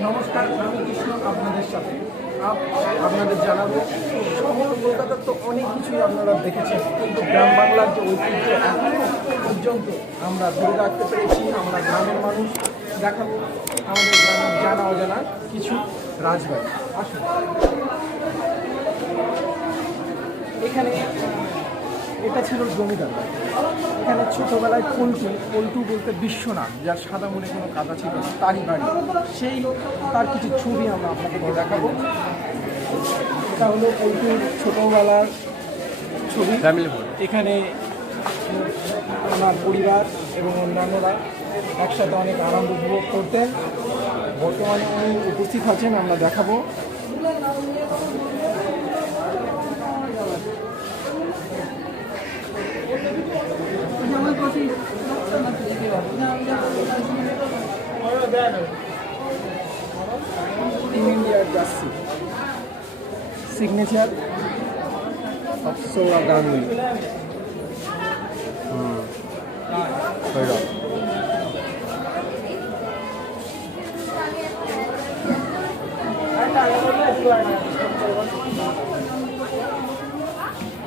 নমস্কার, আমি কৃষ্ণ আপনাদের সাথে। আপ- আপনাদের জানাব শহর কলকাতার তো অনেক কিছুই আপনারা দেখেছেন, কিন্তু গ্রাম বাংলার যে ঐতিহ্য এখনও পর্যন্ত আমরা ধরে রাখতে পেরেছি, আমরা গ্রামের মানুষ। দেখাবো আমাদের গ্রামের জানা অজানা কিছু রাজবাড়ি। আসুন। এখানে এটা ছিল জমিদার বাড়ি। এখানে ছোটোবেলায় পল্টু পল্টু বলতে বিশ্বনাথ যার সাদা মনে কোনো কাদা ছিল না তারই বাড়ি। সেই তার কিছু ছবি আমরা আপনাদেরকে দেখাবো। এটা হলো পল্টুর ছোটোবেলার ছবি। এখানে আমার পরিবার এবং অন্যান্যরা একসাথে অনেক আনন্দ উপভোগ করতেন। বর্তমানে উনি উপস্থিত আছেন আমরা দেখাবো। সিগনেচার সৌরভ গাঙ্গুলি সৈরভ